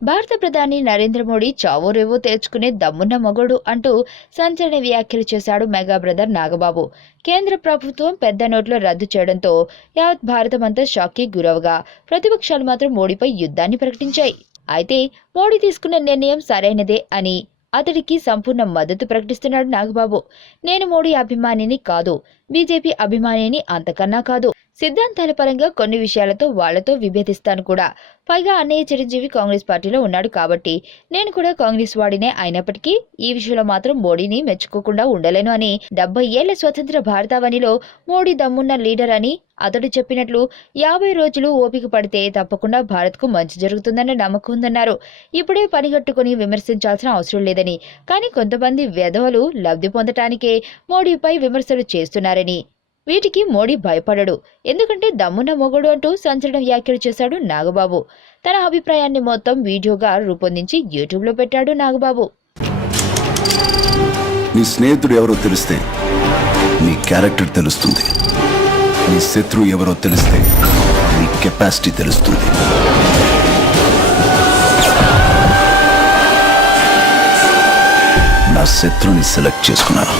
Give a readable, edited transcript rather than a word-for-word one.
భారత ప్రధాని నరేంద్ర మోడీ చావో రేవో తేల్చుకునే దమ్మున్న మగోడు అంటూ సంచలన వ్యాఖ్యలు చేశాడు మెగా బ్రదర్ నాగబాబు. కేంద్ర ప్రభుత్వం పెద్ద నోట్లు రద్దు చేయడంతో యావత్ భారతమంతా షాక్కి గురవగా ప్రతిపక్షాలు మాత్రం మోడీపై యుద్ధాన్ని ప్రకటించాయి. అయితే మోడీ తీసుకున్న నిర్ణయం సరైనదే అని అతడికి సంపూర్ణ మద్దతు ప్రకటిస్తున్నాడు నాగబాబు. నేను మోడీ అభిమానిని కాదు, బీజేపీ అభిమానిని అంతకన్నా కాదు. సిద్ధాంతాల పరంగా కొన్ని విషయాలతో వాళ్లతో విభేదిస్తాను కూడా. పైగా అన్నయ్య చిరంజీవి కాంగ్రెస్ పార్టీలో ఉన్నాడు కాబట్టి నేను కూడా కాంగ్రెస్ వాడినే అయినప్పటికీ ఈ విషయంలో మాత్రం మోడీని మెచ్చుకోకుండా ఉండలేను అని 70 ఏళ్ల స్వతంత్ర భారతావనిలో మోడీ దమ్మున్న లీడర్ అని అతడు చెప్పినట్లు 50 రోజులు ఓపిక పడితే తప్పకుండా భారత్కు మంచి జరుగుతుందన్న నమ్మకం ఉందన్నారు. ఇప్పుడే పనిగట్టుకుని విమర్శించాల్సిన అవసరం లేదని, కానీ కొంతమంది వెధవలు లబ్ధి పొందటానికే మోడీపై విమర్శలు చేస్తున్నారని, వీటికి మోడీ భయపడడు, ఎందుకంటే దమ్మున్న మొగడు అంటూ సంచలన వ్యాఖ్యలు చేశాడు నాగబాబు. తన అభిప్రాయాన్ని మొత్తం వీడియోగా రూపొందించి యూట్యూబ్లో పెట్టాడు నాగబాబు. నీ స్నేహితుడు ఎవరో తెలిస్తే నీ క్యారెక్టర్ తెలుస్తుంది. నీ శత్రువు ఎవరో తెలిస్తే నీ కెపాసిటీ తెలుస్తుంది. నా శత్రువుని సెలెక్ట్ చేసుకున్నాను.